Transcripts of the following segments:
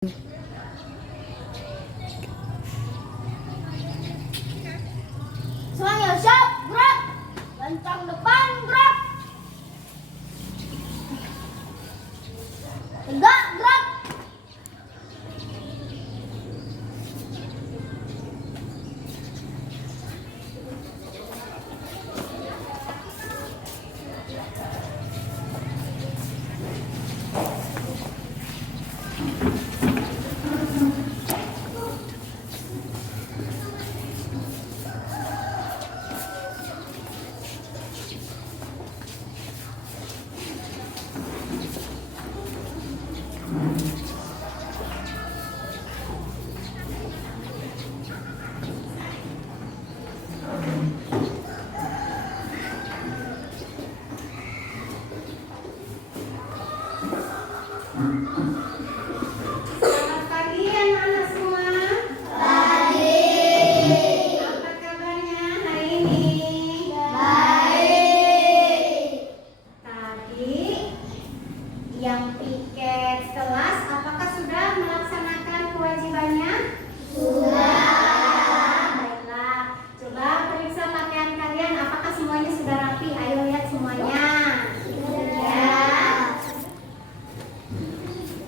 Semuanya siap, gerak. Lencang depan, gerak. Tegak, gerak. Selamat pagi anak-anak semua. Pagi. Apa kabarnya hari ini? Baik. Tadi yang piket kelas apakah sudah melaksanakan kewajibannya? Sudah. Baiklah. Coba periksa pakaian kalian apakah semuanya sudah rapi? Ayo lihat semuanya.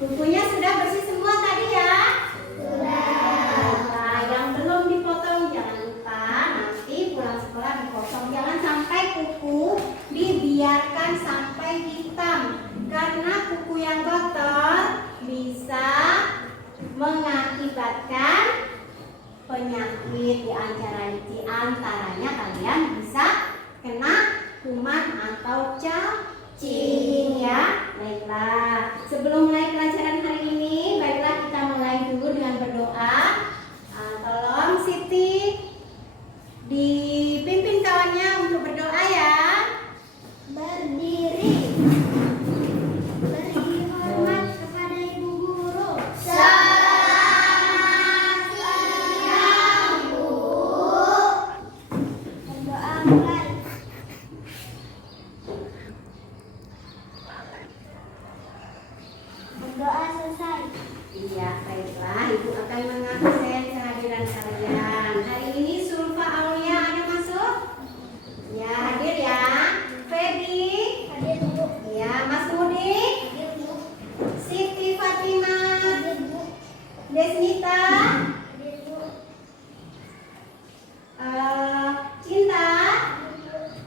Bukunya sudah bersih semua tadi ya? Sudah. Nah, yang belum dipotong jangan lupa nanti pulang sekolah dipotong. Jangan sampai kuku dibiarkan sampai hitam. Karena kuku yang kotor bisa mengakibatkan penyakit, di antaranya kalian bisa kena kuman atau cacing ya. Baiklah, sebelum mulai pelajaran hari ini, baiklah kita mulai dulu dengan berdoa. Tolong Siti dipimpin kawannya untuk berdoa ya. Berdiri. Beri hormat kepada Ibu Guru. Selamat siang, Bu. Berdoa mulai. Berdoa selesai. Iya, baiklah. Ibu akan mengabsen kehadiran kalian. Hari ini Sulfa Aulia ada masuk? Ya, hadir ya. Feby? Hadir, Bu. Ya, Mas Mudi? Hadir, Bu. Siti Fatima? Hadir, Bu. Desnita? Hadir, Bu. Cinta?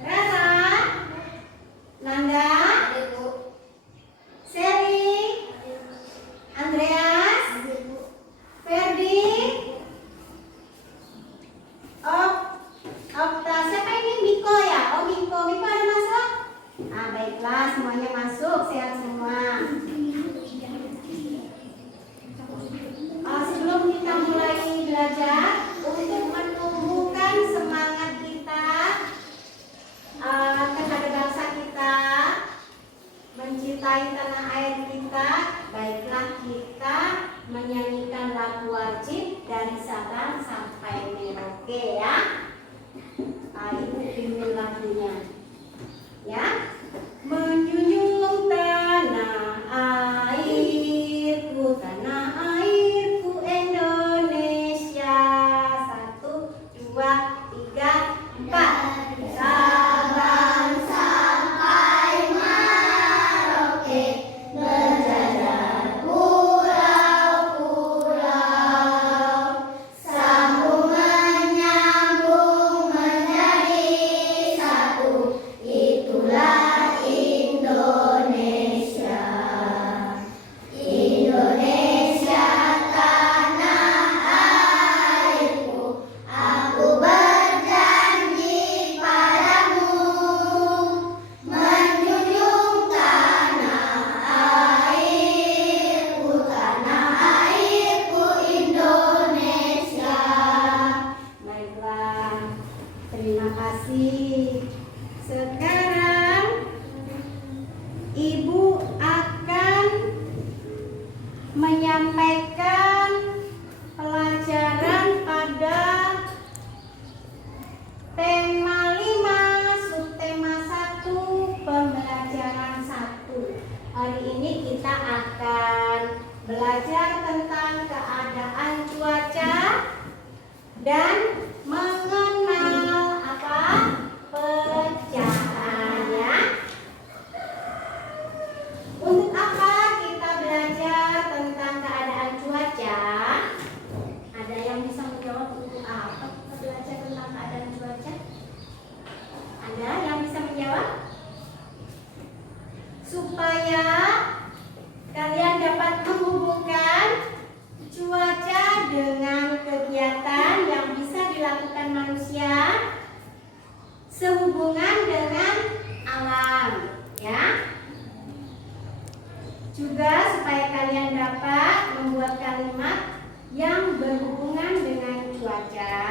Rara? Nanda? Hadir, Bu. Seri? Andreas? Ferdi? Okta, siapa ini? Miko ya? Oh Miko, Miko ada masuk? Nah baiklah, semuanya masuk, sehat semua. Sebelum kita mulai belajar, untuk menumbuhkan semangat kita terhadap bangsa kita, mencintai tanah air kita, baiklah kita menyanyikan lagu wajib dari Sabang sampai Merauke ya. Ibu pimpin lagunya ya. Menjunjung tanah airku Indonesia. 1, 2, 3, 4. Sabang sampai Merauke, berjajar pulau-pulau, sambung menyambung menjadi satu. Itulah Indonesia. Indonesia tanah airku, aku berjanji padamu, menjunjung tanah airku Indonesia. Baiklah, terima kasih. Sekarang Ibu akan menyampaikan pelajaran pada tema 5, subtema 1, pembelajaran 1. Hari ini kita akan belajar tentang keadaan cuaca dan mengenal apa? Pecahan ya. Untuk apa kita belajar tentang keadaan cuaca? Ada yang bisa menjawab untuk apa kita belajar tentang keadaan cuaca? Ada yang bisa menjawab? Supaya kalian dapat menghubungkan cuaca dengan kegiatan yang bisa dilakukan manusia sehubungan dengan alam ya. Juga supaya kalian dapat membuat kalimat yang berhubungan dengan cuaca.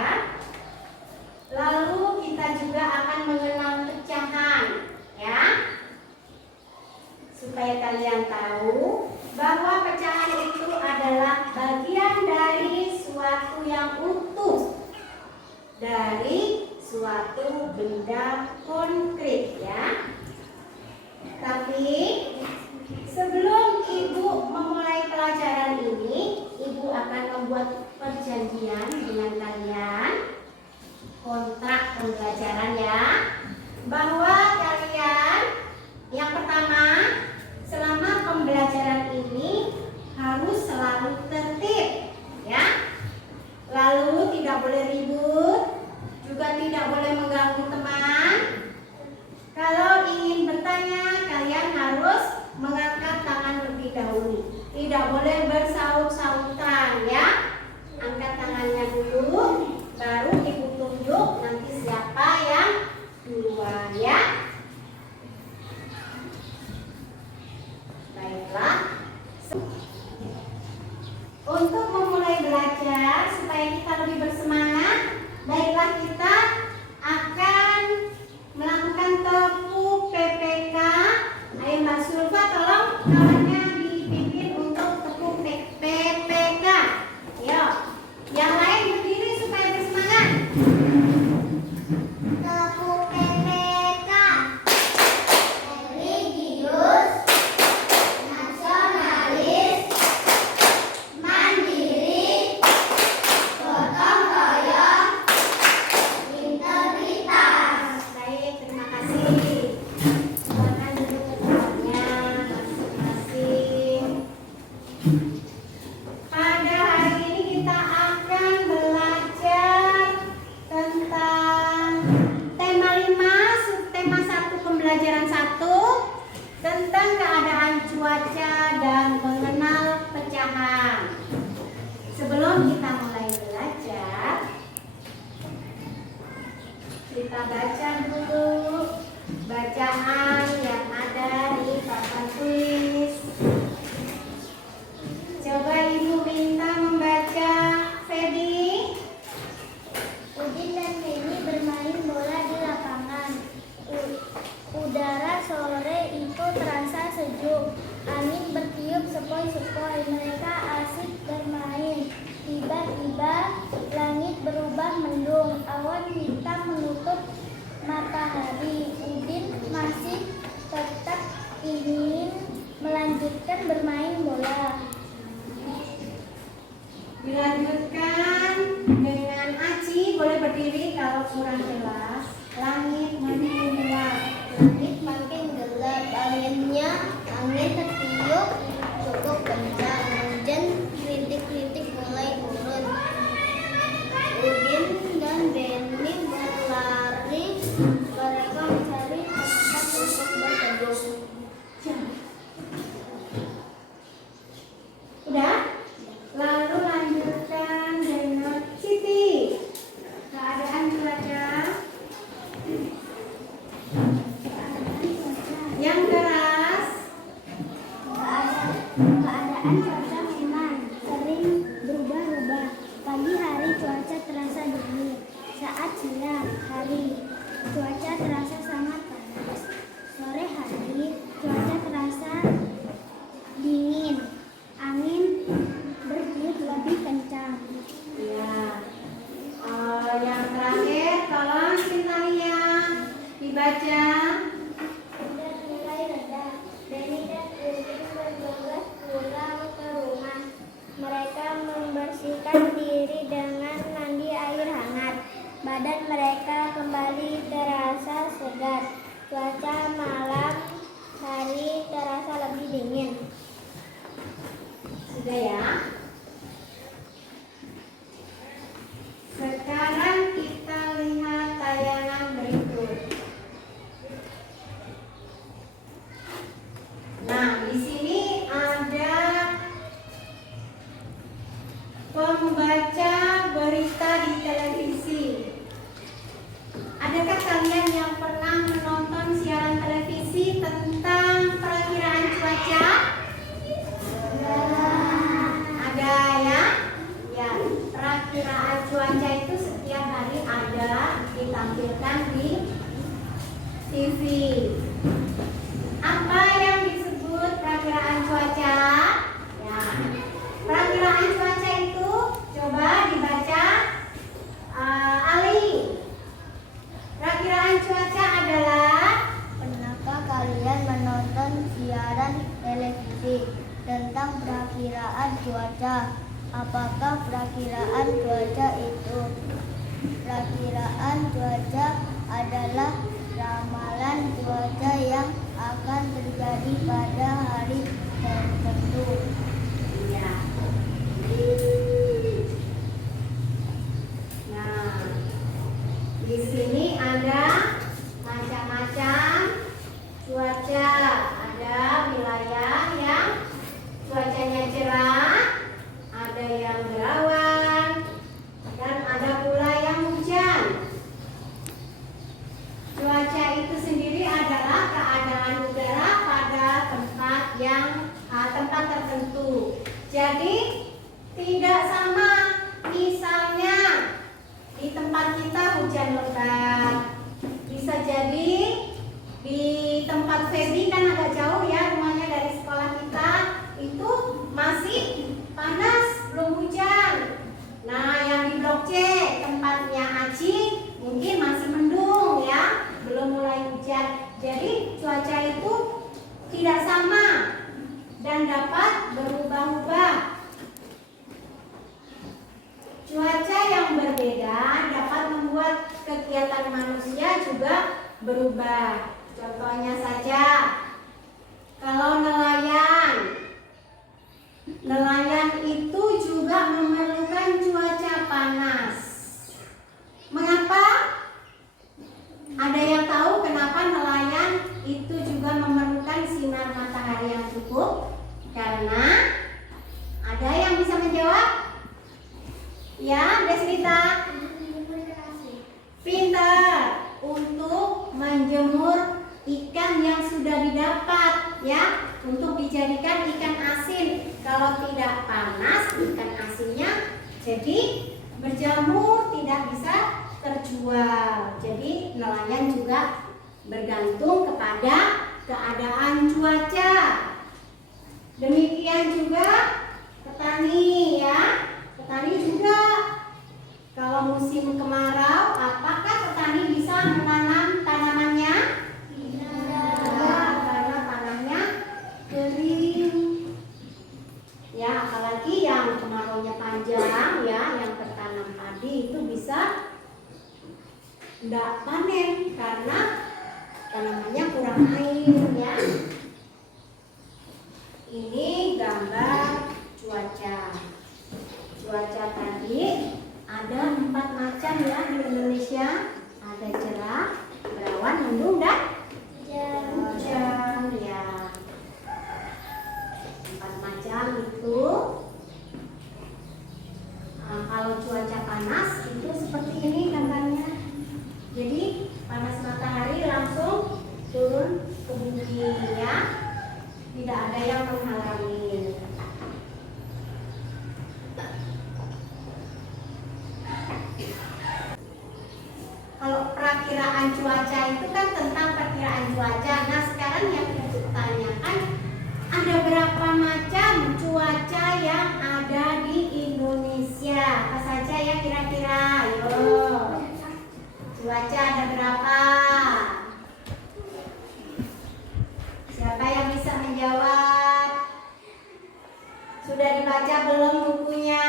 Lalu kita juga akan mengenal pecahan ya. Supaya kalian tahu bahwa pecahan itu adalah bagian dari suatu yang utuh, dari suatu benda konkret ya. Tapi sebelum ibu memulai pelajaran ini, ibu akan membuat perjanjian dengan kalian, kontrak pembelajaran ya, bahwa kalian yang pertama selama pembelajaran ini harus selalu tertib ya. Lalu tidak boleh ribut, juga tidak boleh mengganggu teman. Kalau ingin bertanya, kalian harus mengangkat tangan lebih dahulu. Tidak boleh bersaut-sautan ya. Angkat tangannya dulu, baru ibu tunjuk nanti siapa yang duluan ya. Baiklah. Untuk memulai belajar supaya kita lebih bersemangat, baiklah kita akan melakukan tepuk PPK. Ayo Mbak Sulfa, tolong kawannya dipimpin untuk tepuk PPK. Ayo, yang lain berdiri supaya bersemangat. Tepuk PPK. Religius, nasionalis, mandiri, gotong royong, integritas. Baik, terima kasih. Silakan duduk ke tempatnya masing-masing. Pada hari ini kita akan belajar tentang tema 5, subtema 1 pembelajaran 1 tentang keadaan cuaca dan mengenal pecahan. Sebelum kita mulai belajar, kita baca dulu bacaan yang ada di papan tulis. Coba ibu minta membaca. Feby. Udin dan Feni bermain bola di lapangan. Udara sore itu terasa sejuk. Angin bertiup sepoi-sepoi. Mereka asik bermain. Tiba-tiba langit berubah mendung. Awan hitam menutup matahari. Udin masih tetap ingin melanjutkan bermain bola. Dilanjutkan dengan Aci, boleh berdiri kalau kurang jelas. Langit makin gelap. Langit makin gelap, angin tertiup cukup kencang. Hujan rintik-rintik mulai turun. Udin dan Beni berlari. Mereka mencari tempat untuk berteduh. Udah? Lalu lanjutkan membersihkan diri dengan mandi air hangat. Badan mereka kembali terasa segar. Cuaca malam hari terasa lebih dingin. Sudah ya. Sekarang kita lihat tayangan berikut. Nah, di sini ada pembaca berita di televisi. Adakah kalian yang pernah menonton siaran televisi tentang perakiraan cuaca? Ada ya? Ya, perakiraan cuaca itu setiap hari ada ditampilkan di TV. Apa yang disebut perakiraan cuaca? Ya, perakiraan cuaca itu coba dibaca Ali. Perakiraan cuaca adalah, Pernahkah kalian menonton siaran televisi tentang perakiraan cuaca? Apakah perakiraan cuaca itu? Perakiraan cuaca adalah ramalan cuaca yang akan terjadi pada hari tertentu. ya. Nah, di sini ada macam-macam cuaca. Ada wilayah yang cuacanya cerah, ada yang berawan, dan ada pula yang hujan. Cuaca itu sendiri adalah keadaan udara pada tempat tertentu. Jadi tidak sama. Misalnya di tempat kita hujan lebat, bisa jadi di tempat Feby kan agak jauh ya rumahnya dari sekolah kita, itu masih panas, belum hujan. Nah, yang di Blok C tempatnya Aci mungkin masih mendung ya, belum mulai hujan. Jadi cuaca itu tidak sama dan dapat berubah-ubah. Cuaca yang berbeda dapat membuat kegiatan manusia juga berubah. Contohnya saja, kalau nelayan itu juga memerlukan cuaca panas. Mengapa? Ada yang tahu kenapa nelayan itu juga memerlukan sinar matahari yang cukup? Karena ada yang bisa menjawab? Ya, Desmita. Pintar, untuk menjemur ikan yang sudah didapat ya, untuk dijadikan ikan asin. Kalau tidak panas, ikan asinnya jadi berjamur, tidak bisa terjual. Jadi nelayan juga bergantung kepada keadaan cuaca. Demikian juga petani ya. Petani juga kalau musim kemarau, apakah petani bisa menanam tanamannya? Tidak, karena tanahnya kering. Ya, apalagi yang kemaraunya panjang ya, yang tertanam padi itu bisa tidak panen karena tanamannya kurang air ya. Ini gambar cuaca. Cuaca tadi ada 4 macam ya di Indonesia. Ada cerah, berawan, mendung, dan hujan ya. 4 macam itu. Kalau cuaca panas itu seperti ini gambarnya. Jadi panas matahari langsung turun ke bumi ya. Tidak ada yang menghalangi. Kalau perakiraan cuaca itu kan tentang perakiraan cuaca. Nah, sekarang yang kita tanyakan, ada berapa macam cuaca yang ada di Indonesia? Apa saja ya kira-kira? Ayo. Cuaca ada berapa? Siapa yang bisa menjawab? Sudah dibaca belum bukunya?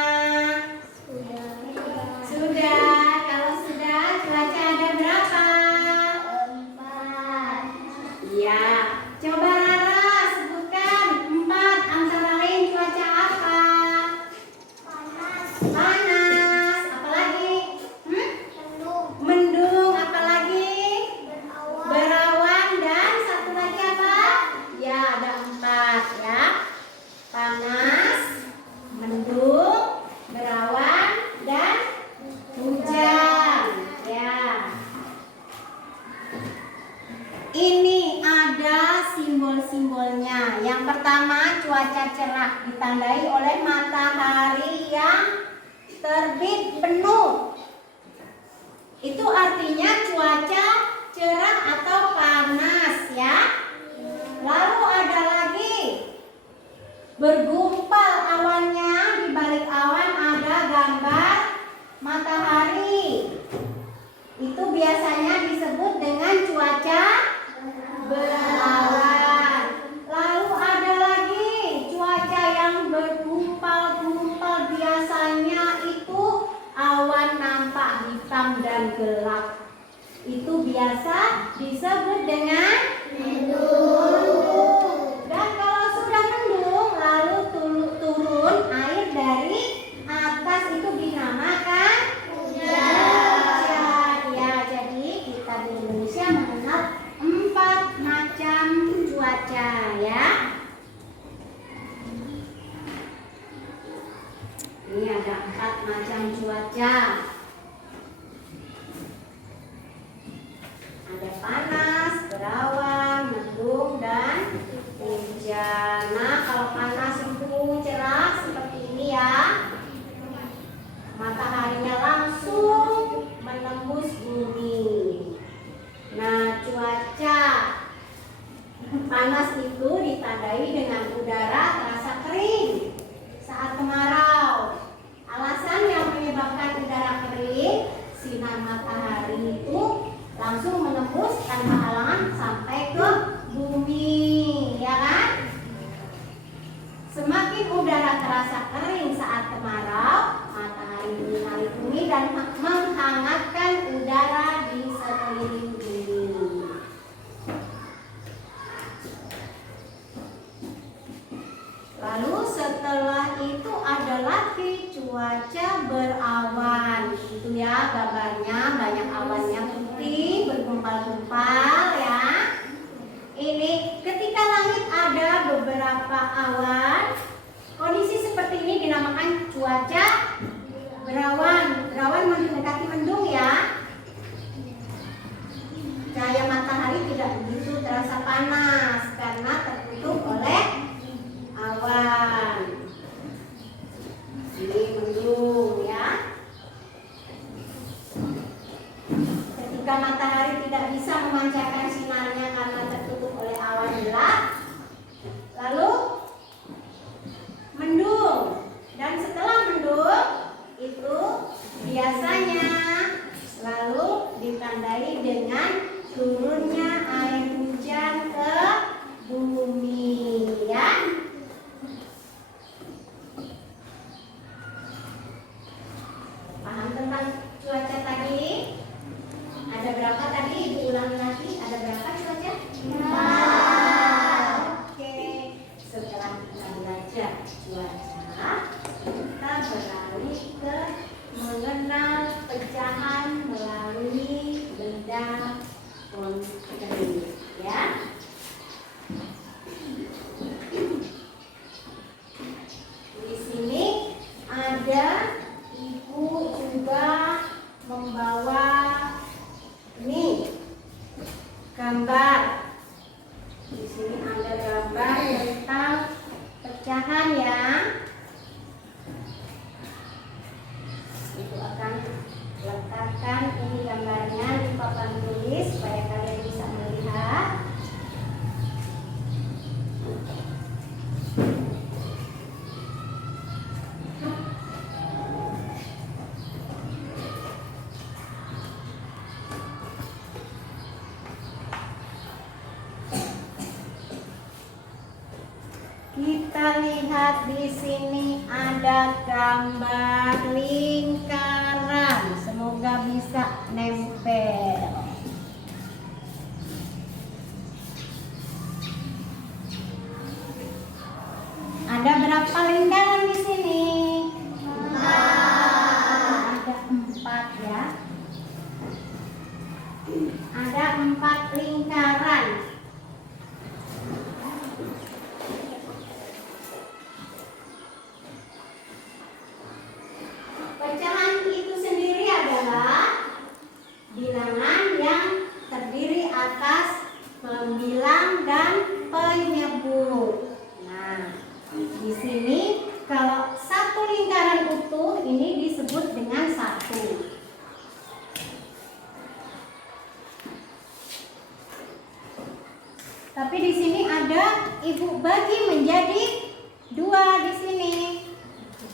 Panas. Apalagi? Mendung. Mendung. Apalagi? Berawan. Berawan. Dan satu lagi apa? Ya, ada 4 ya. Panas, mendung, berawan, dan hujan. Ya. Ini ada simbol-simbolnya. Yang pertama, cuaca cerah ditandai oleh matahari yang terbit penuh. Itu artinya cuaca cerah atau panas ya. Lalu ada lagi bergumpal awannya, di balik awan ada gambar matahari. Itu biasanya disebut dengan cuaca berawan. Lalu ada lagi cuaca yang bergumpal-gumpal, biasanya itu awan nampak hitam dan gelap. Itu biasa disebut dengan mendung. Dan kalau sudah mendung lalu turun air dari atas, itu dinamakan hujan. Ya, jadi kita di Indonesia mengenal 4 macam cuaca ya. Ini ada 4 macam cuaca. Ada panas, berawan, mendung, dan hujan. Nah, kalau panas itu cerah seperti ini ya. Mataharinya langsung menembus bumi. Nah, cuaca panas itu ditandai dengan udara terasa kering saat kemarau. Alasan yang menyebabkan udara kering, sinar matahari itu langsung menembus tanpa halangan sampai ke bumi, ya kan? Semakin udara terasa kering saat kemarau, matahari menyinari bumi dan menghangatkan udara di sekeliling bumi. Lalu setelah itu ada lagi cuaca berawan. Itu ya gambarnya, banyak awannya putih bergumpal-gumpal ya. Ini ketika langit ada beberapa awan, kondisi seperti ini dinamakan cuaca berawan. Berawan mendekati mendung ya. Cahaya matahari tidak begitu terasa panas karena tertutup oleh awan. Ini mendung ya. Ketika matahari tidak bisa memancarkan sinarnya karena tertutup oleh awan gelap, lalu mendung. Dan setelah mendung itu biasanya lalu ditandai dengan turunnya air hujan ke bumi ya. Paham tentang cuaca tadi? Ada berapa tadi? Ibu ulangi lagi. Ada berapa cuaca? Oke. Setelah kita belajar cuaca, kita beralih ke mengenal pecahan melalui benda konkret ya. Di sini ada ibu juga membawa ini gambar. Di sini ada gambar tentang pecahan ya. Itu akan letakkan ini gambarnya di papan tulis supaya kalian bisa melihat. Kita lihat di sini ada gambar lingkaran. Semoga bisa nempel. Ada berapa lingkaran di sini? 4. ini disebut dengan 1. Tapi di sini ada ibu bagi menjadi 2 di sini.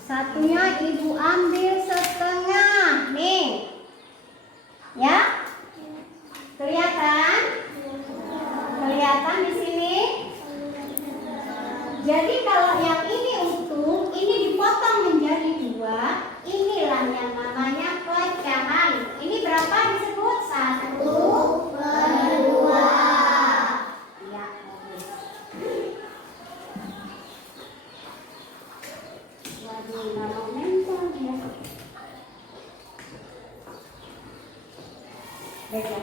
Satunya ibu ambil setengah, nih. Ya? Kelihatan? Kelihatan di sini? Jadi kalau yang ini utuh, ini dipotong menjadi 2, inilah yang namanya pecahan. Ini berapa disebut? 1/2. Ya, bagus. Waduh, nggak mau nempel ya. Baiklah.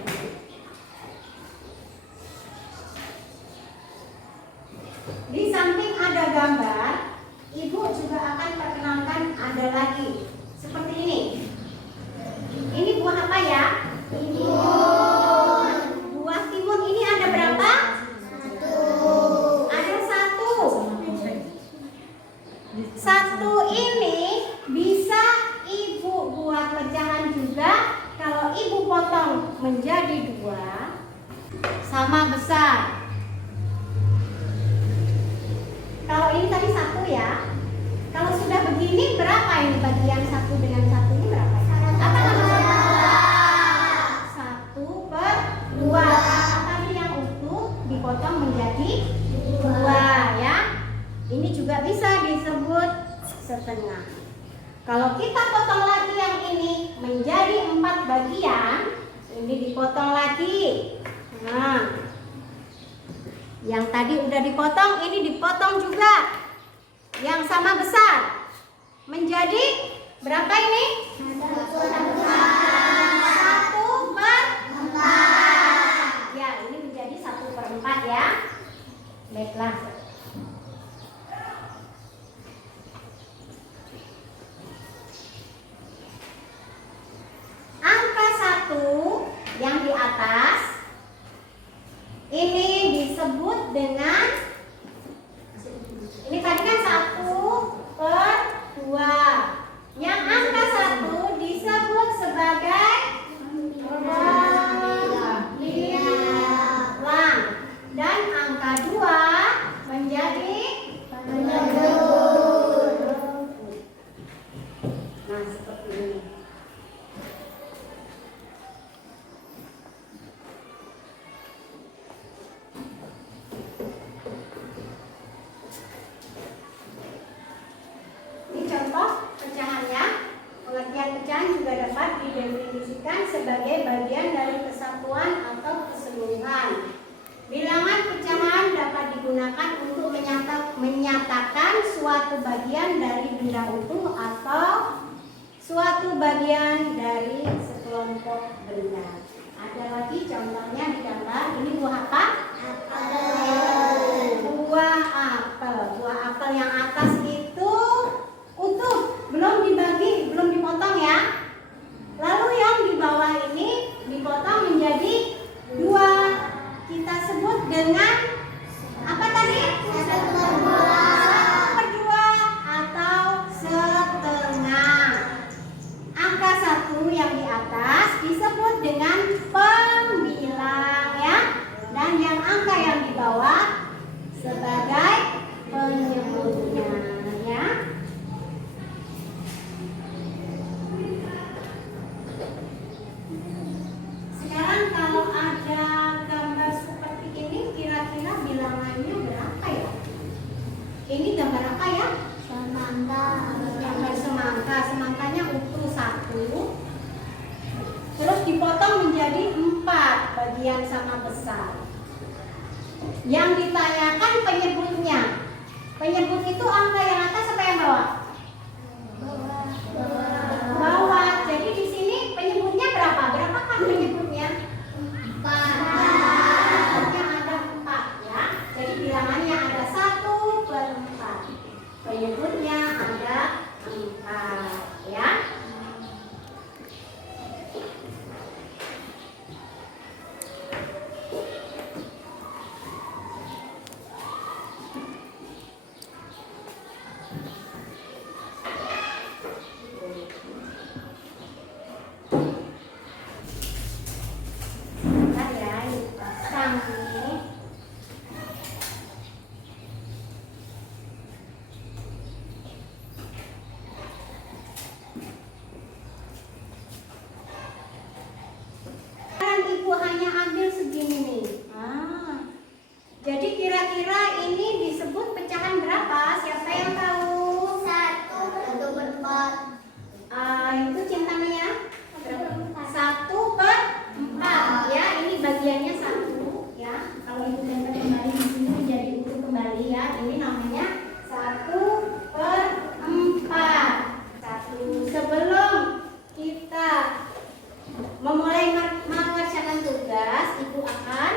Di samping ada gambar, ibu juga akan perkenalkan ada lagi seperti ini. Ini buah apa ya? Timun. Buah timun ini ada berapa? 1. Ada 1. 1 ini bisa ibu buat pecahan juga. Kalau ibu potong menjadi 2 sama besar. Kalau ini tadi 1 ya. Kalau sudah begini berapa ini bagian 1 dengan 1 ini berapa? Apa namanya? 1/2. Tadi yang utuh dipotong menjadi 2 ya. Ini juga bisa disebut setengah. Kalau kita potong lagi yang ini menjadi 4 bagian, ini dipotong lagi. Nah, yang tadi udah dipotong, ini dipotong juga. Yang sama besar. Menjadi berapa ini? 1/4. Ya, ini menjadi 1/4 ya. Baiklah. Angka 1 yang di atas ini disebut dengan, ini tadi kan 1/2. Yang angka 1 disebut sebagai bilang. Dan angka 2 menjadi nah, seperti ini. Pecahan juga dapat didefinisikan sebagai bagian dari kesatuan atau keseluruhan. Bilangan pecahan dapat digunakan untuk menyatakan suatu bagian dari benda utuh atau suatu bagian dari sekelompok benda. Ada lagi contohnya di gambar. Ini buah apa? Apel. Buah apel. Buah apel yang atas itu utuh, belum dibagi, belum dipotong ya. Lalu yang di bawah ini dipotong menjadi 2. Kita sebut dengan apa tadi? 1/2 atau setengah. Angka 1 yang di atas disebut dengan pembilang ya. Dan yang angka yang di bawah sebagai penyebutnya ya. Sekarang kalau ada gambar seperti ini, kira-kira bilangannya berapa ya? Ini gambar apa ya? Semangka. Gambar semangka. Semangkanya utuh 1. Terus dipotong menjadi 4 bagian sama besar. Yang ditanyakan penyebutnya. Penyebut itu angka yang atas apa yang bawah? Bawah. Jadi di sini penyebutnya berapa? Berapakah penyebutnya? 4. Ada 4 ya. Jadi bilangannya ada 1/4. Penyebutnya ada 4 ya. Itu centangnya ya? 1/4 ya. Ini bagiannya 1 ya. Kalau ibu tempel kembali di sini jadi utuh kembali ya. Ini namanya 1/4. Sebelum kita memulai mengerjakan tugas, ibu akan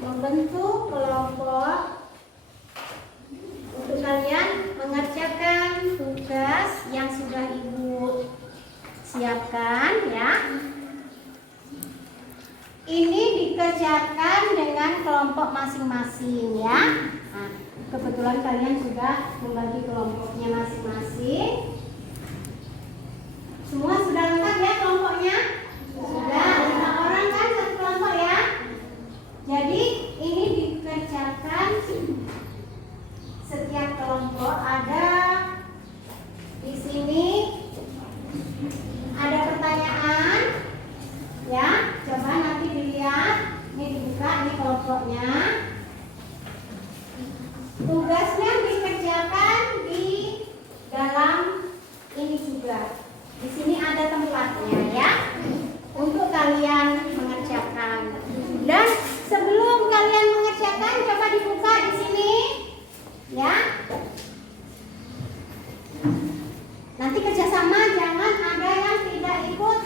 membentuk kelompok untuk kalian mengerjakan tugas yang sudah ibu siapkan ya. Ini dikerjakan dengan kelompok masing-masing ya. Nah, kebetulan kalian sudah membagi kelompoknya masing-masing. Semua sudah lengkap ya kelompoknya? Sudah, 5 orang kan satu kelompok ya. Jadi ini dikerjakan setiap kelompok ada di sini ada pertanyaan ya. Coba nanti dilihat, ini dibuka, ini kelompoknya. Tugasnya dikerjakan di dalam ini juga. Di sini ada tempatnya ya untuk kalian mengerjakan. Dan sebelum kalian mengerjakan, coba dibuka di sini ya. Nanti kerjasama, jangan ada yang tidak ikut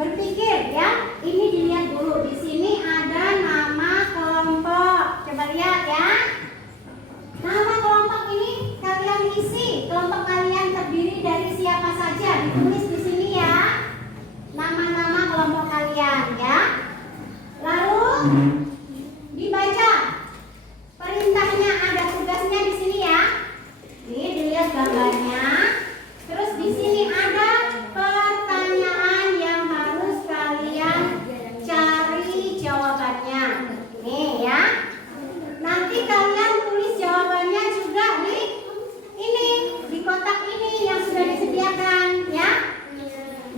berpikir ya. Ini dilihat dulu. Di sini ada nama kelompok. Coba lihat ya. Nama kelompok ini kalian isi. Kelompok kalian terdiri dari siapa saja? Ditulis di sini ya. Nama-nama kelompok kalian ya. Lalu dibaca perintahnya, ada tugasnya di sini ya. Ini dilihat gambarnya. Terus di sini ada pertanyaan yang harus kalian cari jawabannya. Nih ya. Nanti kalian tulis jawabannya juga di ini, di kotak ini yang sudah disediakan ya.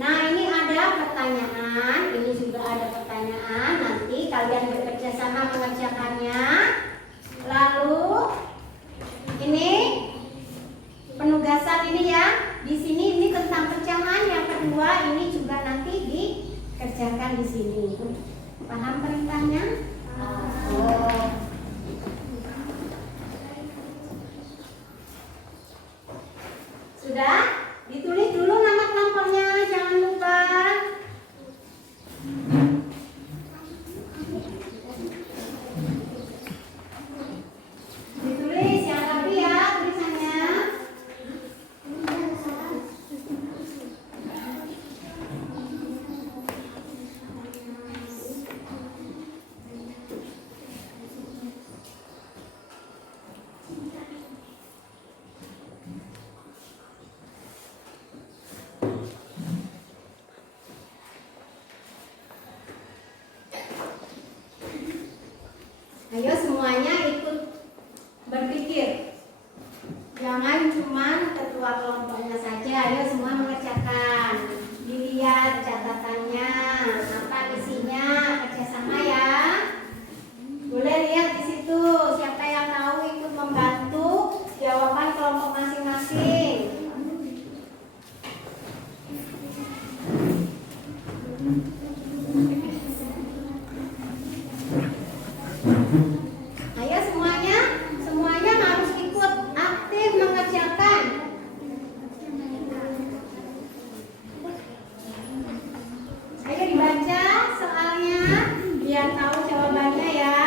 Nah, ini ada pertanyaan, ini juga ada pertanyaan. Nanti kalian bekerja sama mengerjakannya. Lalu ini penugasan ini ya. Di sini ini tentang pecahan. Yang kedua ini juga nanti dikerjakan di sini. Paham perintahnya? Oh. Sudah? Ditulis dulu nama kelompoknya, jangan lupa. Ditulis yang rapi ya tulisannya. Ayo semuanya ikut berpikir. Jangan cuma ketua kelompoknya saja. Ayo semua mengerjakan. Dilihat catatannya, apa isinya, kerjasama ya. Boleh lihat di situ. Siapa yang tahu ikut membantu jawaban kelompok masing-masing. Ayo semuanya harus ikut aktif mengerjakan. Ayo dibaca soalnya biar tahu jawabannya ya.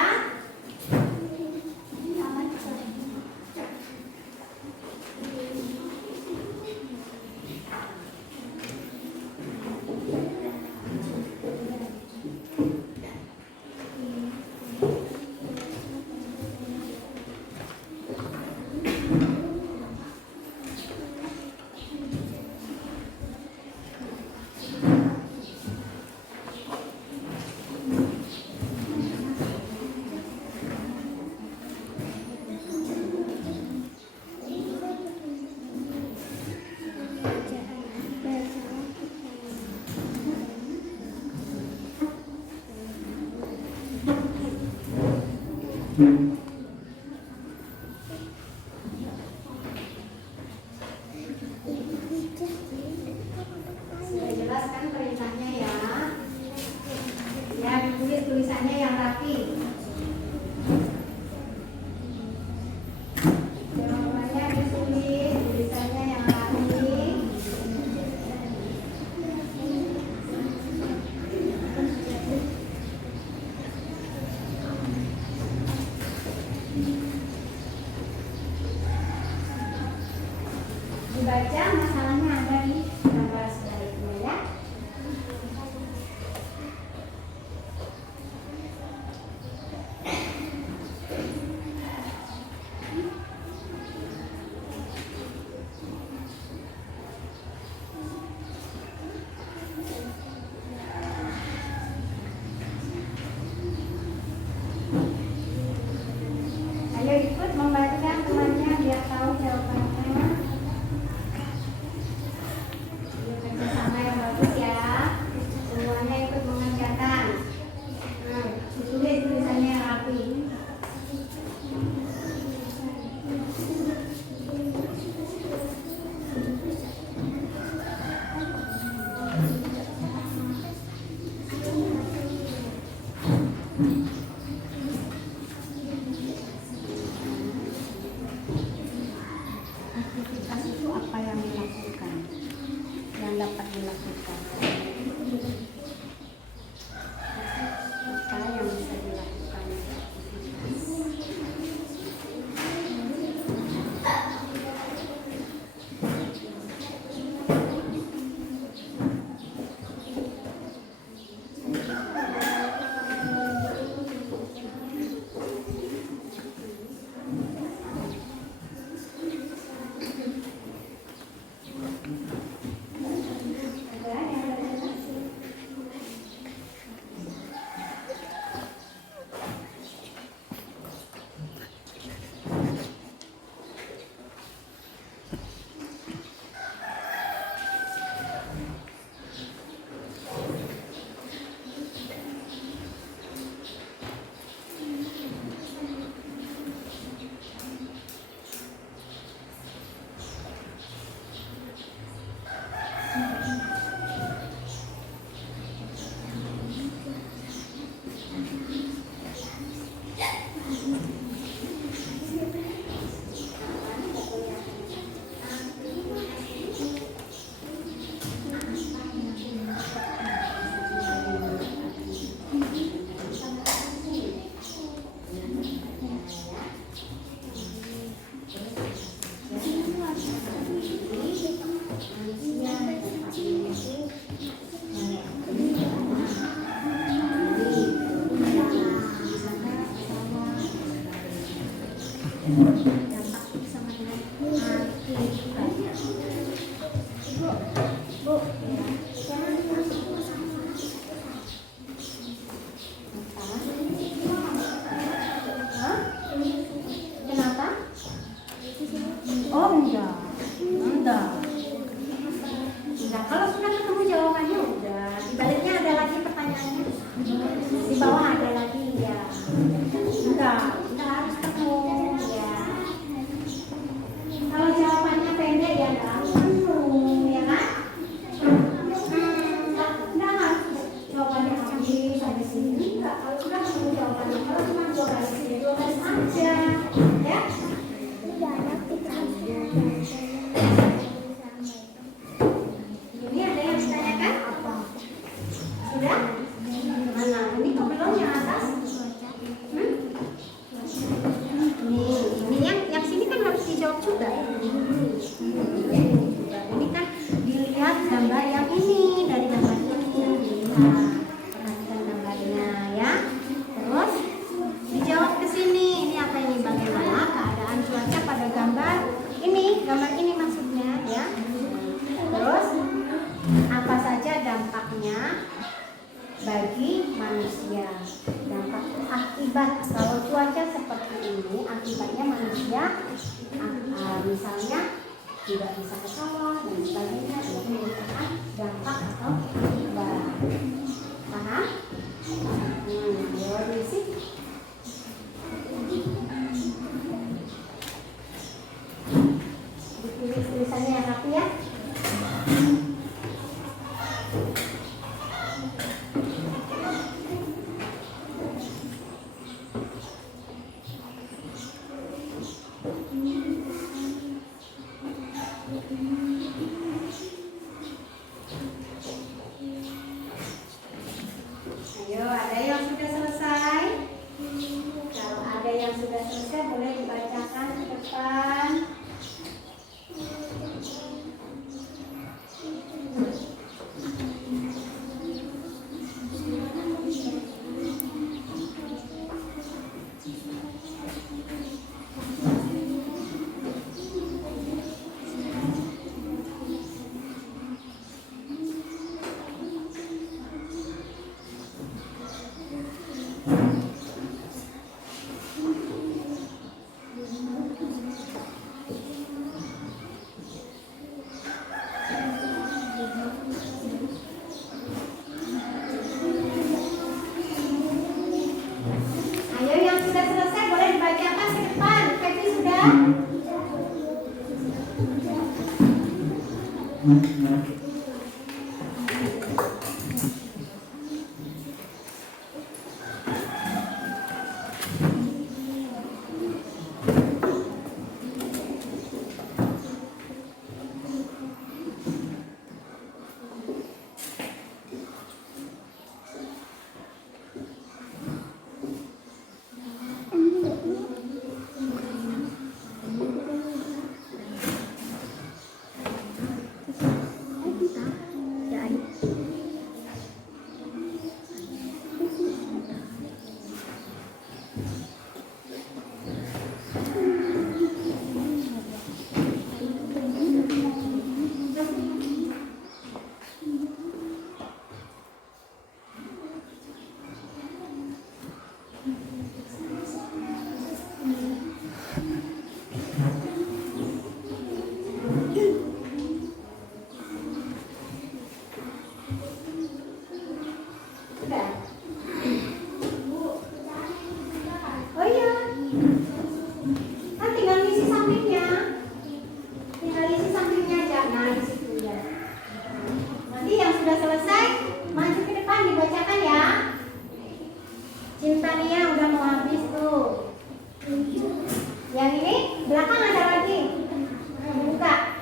dapat dilakukan? Apa yang bisa dilakukan? Kalau sudah ketemu jawabannya udah. Di baliknya ada lagi pertanyaannya. Di bawah ada lagi ya. Enggak harus ketemu ya. Kalau jawabannya pendek ya enggak ketemu, ya kan? Enggak harus jawabannya habis sampai sini. Enggak, kalau sudah ketemu jawabannya. Kalau cuma 2 baris ya 2 baris aja. Ya. Ini ada yang ditanyakan? Sudah? Mana? Ini kok belum yang atas? Ini yang sini kan harus dijawab juga. Ini kan dilihat gambar yang ini, dari gambar ini dilihat. Perhatikan gambarnya ya. Terus dijawab ke sini. Ini apa ini? Bagaimana keadaan cuaca pada gambar ini maksudnya ya. Terus apa saja dampaknya bagi manusia? Dampak akibat kalau cuaca seperti ini, akibatnya manusia misalnya tidak bisa ke sawah dan sebagainya, itu merupakan dampak atau akibat. Paham? Ya, berisi. Ditulis tulisannya yang rapi ya. Ayo, ada yang sudah selesai? Kalau ada yang sudah selesai boleh dibacakan ke depan. Ayo yang sudah selesai boleh dibacakan ke depan. Febri sudah? sudah selesai, maju ke depan dibacakan ya. Cinta Nia udah mau habis tuh. Yang ini belakang ada lagi. Buka.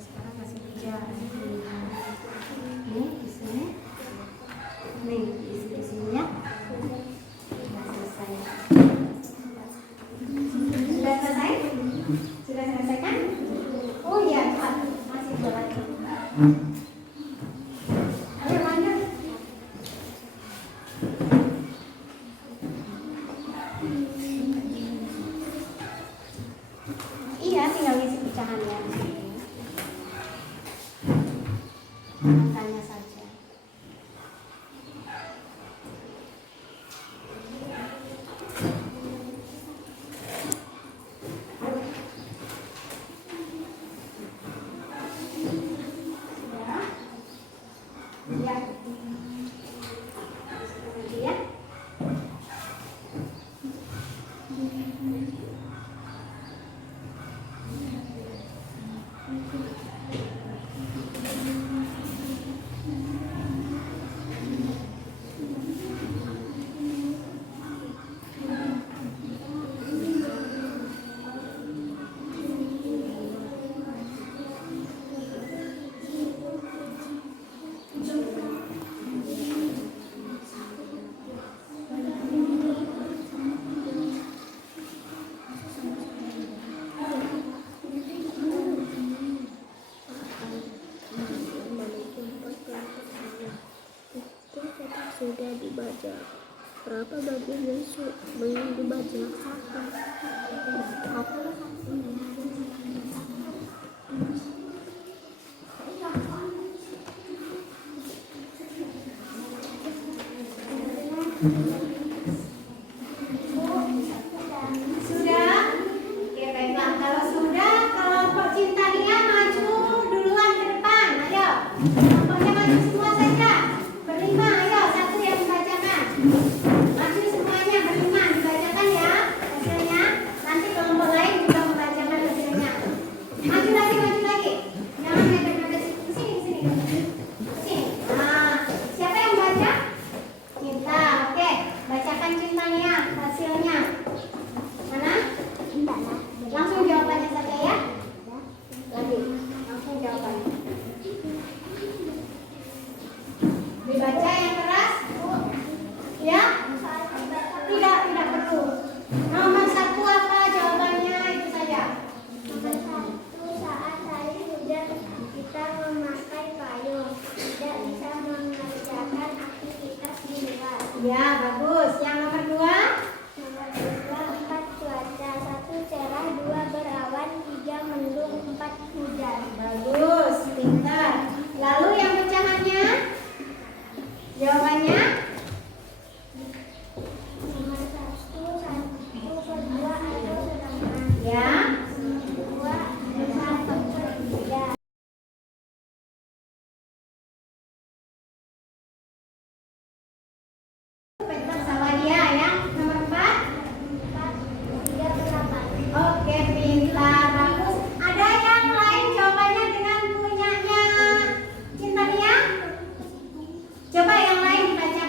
Sekarang kasih kerja. Nih di sini. Nih di sini ya. Sudah selesai. Sudah selesai? Sudah selesai kan? Oh iya, masih jalan. Ayo lanjut. Iya, tinggal ngisi pecahannya. Tanya saja. Ya. Ya. Sudah dibaca. Berapa bagian yang belum dibaca? Sudah? Oke, baiklah. Kalau sudah, kelompok Cinta Nia maju duluan ke depan. Ayo. Kelompoknya maju semua saja. Berlima, ayo. Satu yang membacakan. Maju semuanya berlima. Dibacakan ya hasilnya. Nanti kelompok lain juga membacakan hasilnya. Maju lagi, maju lagi. Jangan mepet-mepet. Kesini, kesini. Kesini. Nah, siapa yang baca? Cinta. Oke. Bacakan Cinta Nia hasilnya. Mana? Langsung jawabannya saja ya. Lagi. Langsung jawabannya. Dibaca yang keras. Ya? Tidak perlu. Nomor 1 apa jawabannya? Itu saja. Nomor 1, saat hari hujan kita memakai payung, tidak bisa mengerjakan aktivitas di luar. Ya, bagus. Yang nomor 2? Nomor 2, 4 cuaca, 1 cerah, 2 berawan, 3 mendung, 4 hujan. Bagus, pintar. Lalu yang pecahannya? Jawabannya? Nomor 1, 1/2 atau setengah. Ya. 2, 1/3. Pintar sama dia yang nomor 4. 4/3/8. Oke, pintar, bagus. Ada yang lain jawabannya dengan punyanya Cinta Nia? Coba yang lain dibaca.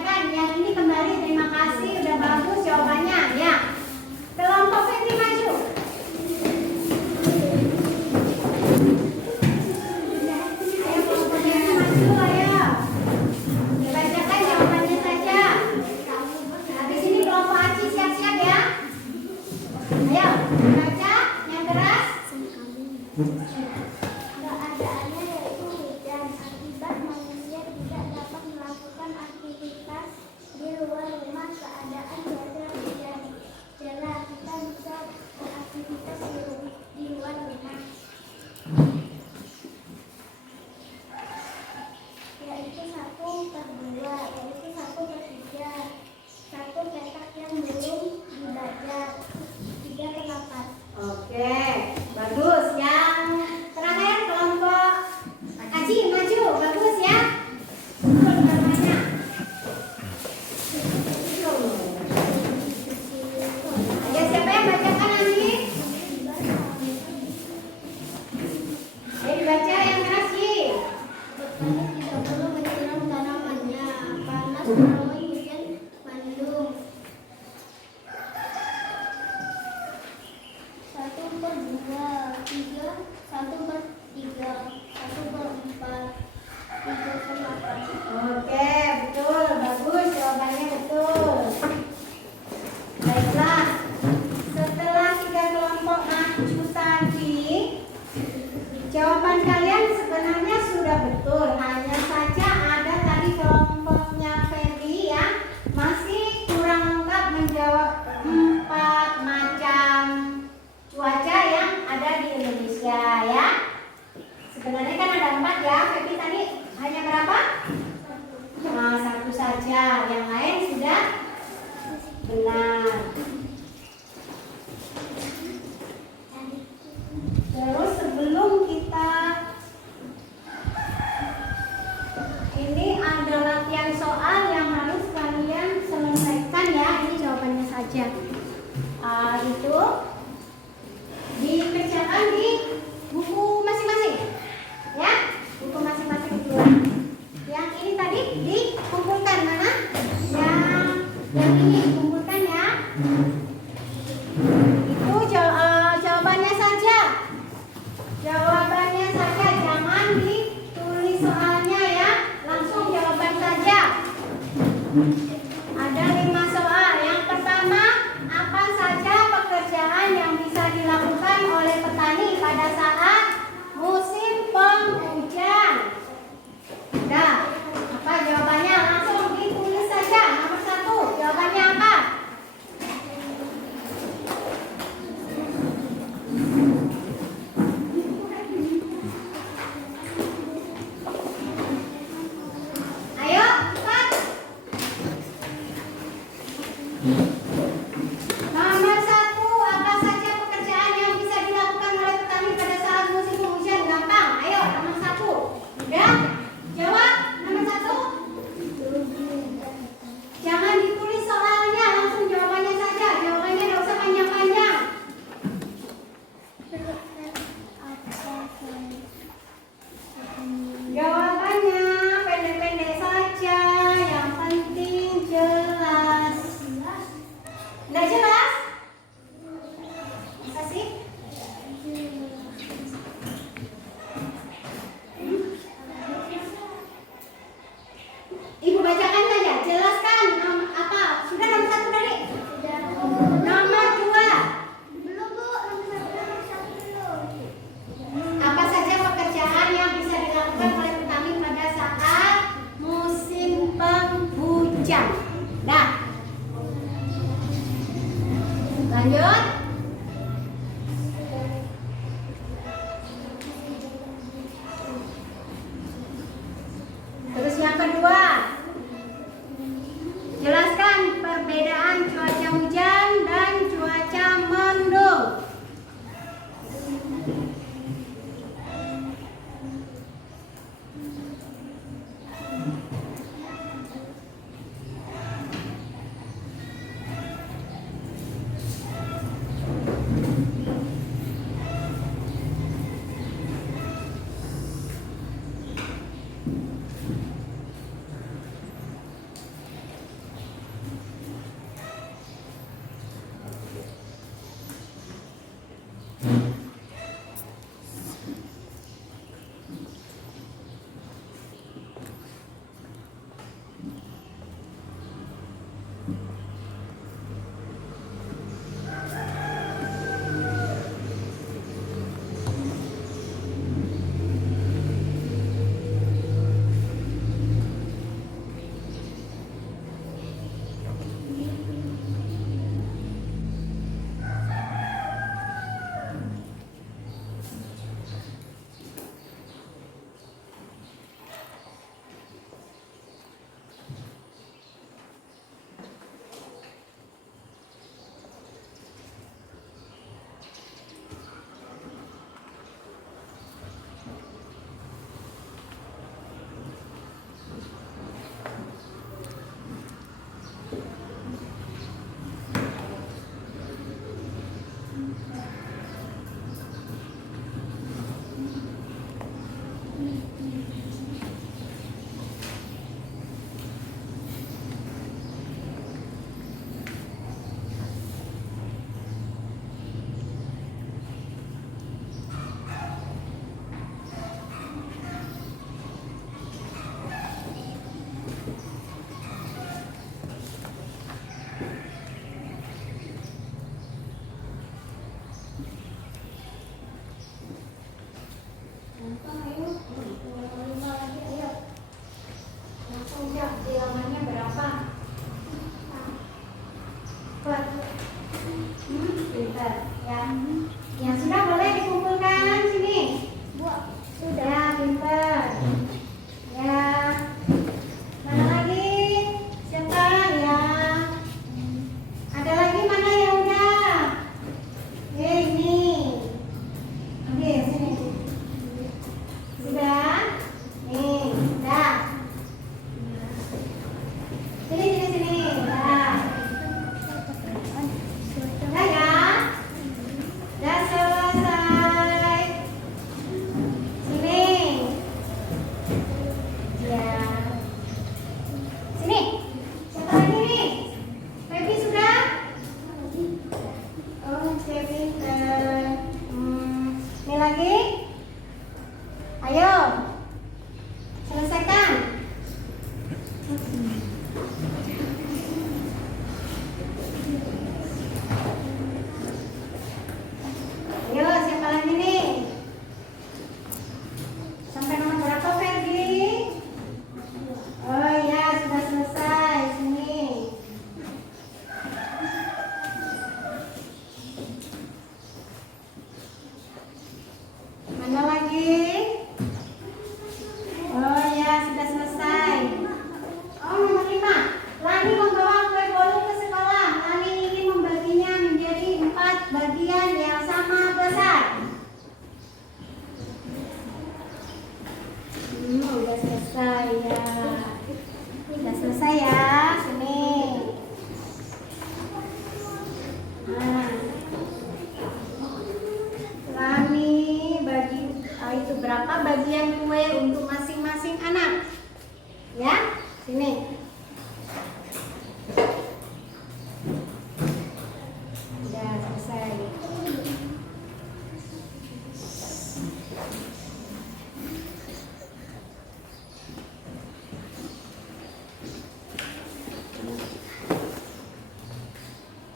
1/2, yaitu 1/3. 1 petak yang belum dibajak, 3/4. Oke, bagus. Yang terakhir kelompok Aji maju, bagus ya. Betul namanya. Ayo siapa yang bacakan nanti? Ayo dibaca yang keras Ji. Petani tidak perlu menyiram tanamannya, panas merawat hujan mendung. 1/2, 3, 1/3, 1/4, 3/8. Oke, betul, bagus, jawabannya betul. Baiklah, setelah 3 kelompok maju tadi, jawaban kalian sebenarnya sudah betul. Hanya saja ada tadi kelompoknya Ferdi yang masih kurang lengkap menjawab 4 macam cuaca yang ada di Indonesia ya. Sebenarnya kan ada 4 ya, Ferdi tadi hanya berapa? Nah, 1 saja, yang lain sudah benar. Terus sebelum kita ini ada latihan soal yang harus kalian selesaikan ya. Ini jawabannya saja. Itu dikerjakan di buku masing-masing, ya. Buku masing-masing dua. Yang ini tadi dikumpulkan mana? Yang ini dikumpulkan ya. Itu jawabannya saja. Jawabannya saja, jangan ditulis soalnya ya. Langsung jawaban saja. Ada 5 soal. Yang pertama, apa saja pekerjaan yang bisa dilakukan oleh petani pada saat musim penghujan? Nah, apa jawabannya? Langsung ditulis saja. Nomor 1, jawabannya apa? Ayo, cepat.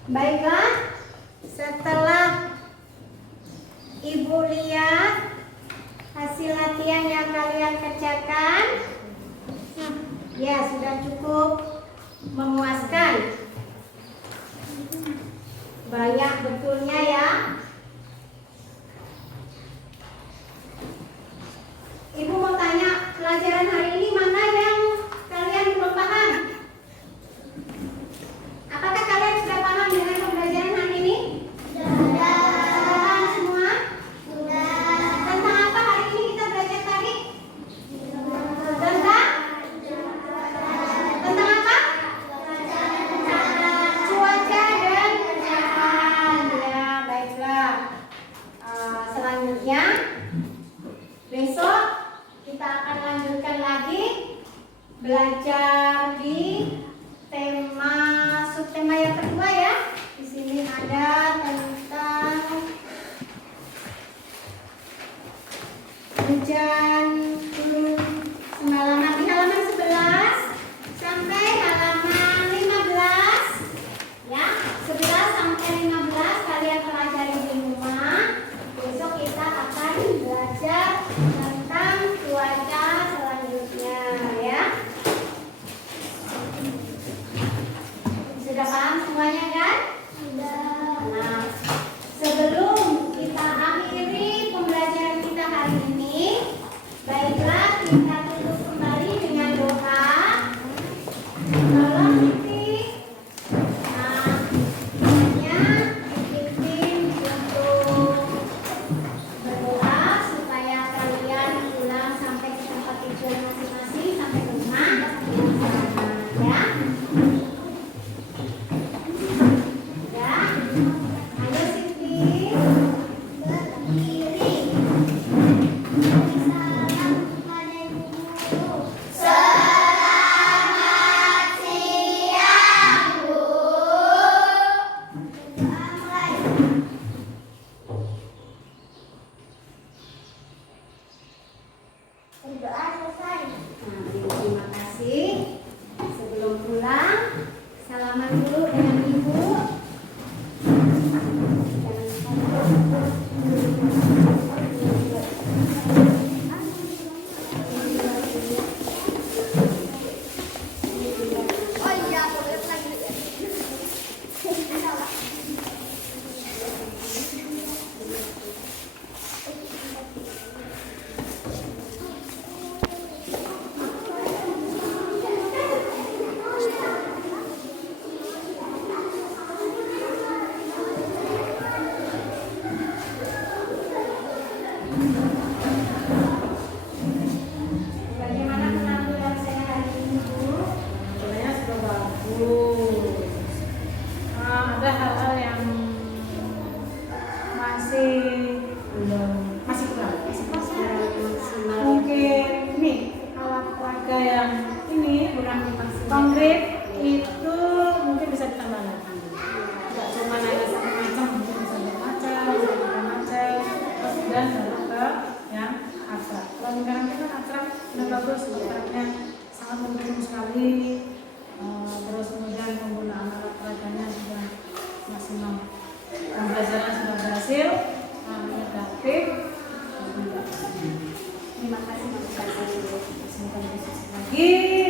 Baiklah, setelah Ibu lihat hasil latihan yang kalian kerjakan, ya sudah cukup memuaskan. Banyak betulnya ya. Ibu mau tanya, pelajaran hari ini mana yang kalian belum paham? Apakah kalian sudah paham dengan pembelajaran hari ini? Sudah. Paham semua? Sudah. Tentang apa hari ini kita belajar tadi? Tentang apa? Cuaca dan kerjaan. Ya, baiklah. Selanjutnya besok kita akan lanjutkan lagi belajar di subtema yang kedua ya. Di sini ada tentang hujan turun semalaman di halaman 11 sampai halaman 15 ya. 11 sampai 15 kalian pelajari di rumah. Besok kita akan belajar tentang cuaca selanjutnya ya. Sudah paham semuanya kan? Sudah. Nah, sebelum kita akhiri pembelajaran kita hari ini, baiklah kita tutup kembali dengan doa. Tolong Siti. Nah, semuanya dipimpin untuk berdoa supaya kalian pulang sampai ke tempat tujuan masing-masing, sampai ke rumah dengan selamat ya. Ya, ayo Siti. Berdiri. Salam kepada ibu guru. Selamat siang, Bu. Berdoa mulai. Berdoa selesai. Nah, terima kasih. Sebelum pulang, salaman dulu dengan ibu. Oh iya, boleh lagi. Bagaimana penampilan saya hari ini, Bu? Sebenarnya sudah bagus. Ada hal-hal yang masih kurang. Maksimal. Mungkin ini alat peraga yang ini kurang konkret itu mungkin bisa ditambah lagi. Tidak cuma hanya satu macam, mungkin bisa bermacam, dan baru ke yang abstrak. Kalau sekarang kita abstrak sudah bagus, abstraknya sangat mendukung sekali. Terus kemudian penggunaan alat peraganya sudah maksimal, pembelajaran sudah berhasil, negatif. Terima kasih, Bu. Semoga lebih sukses lagi.